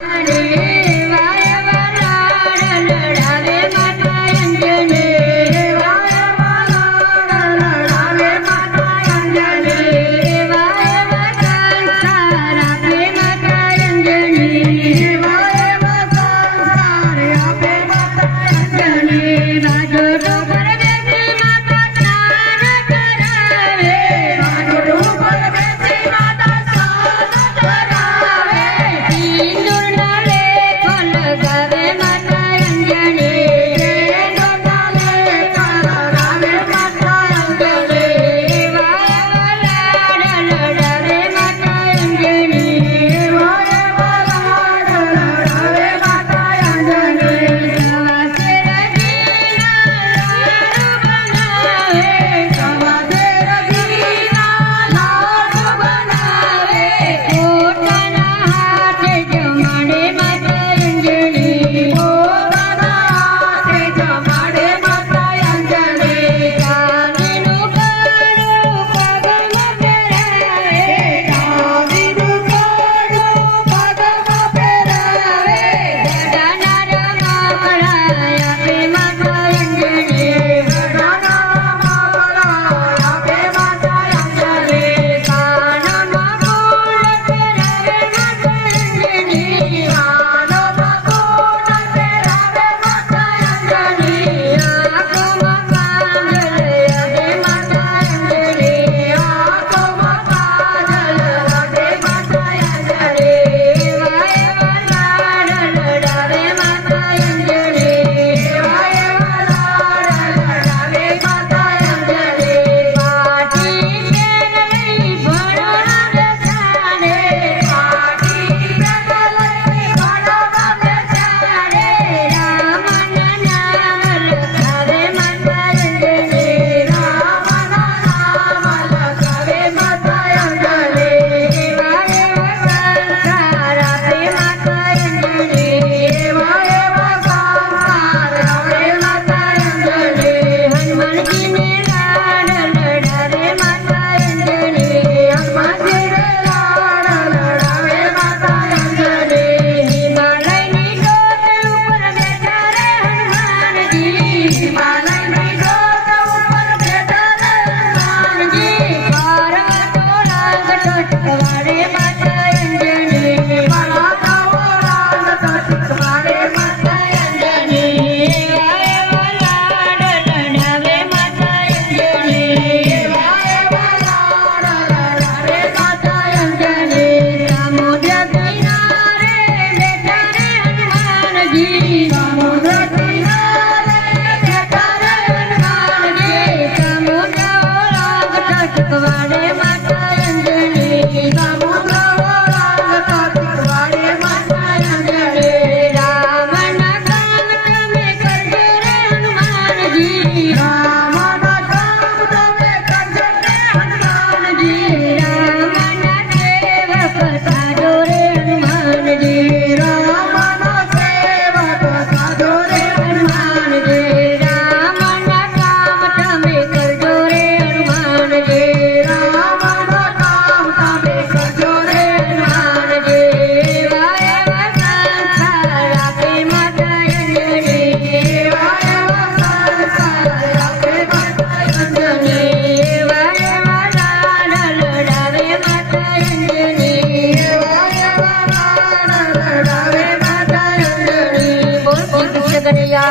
Good. Come on, come on, ಕರೆಯಾ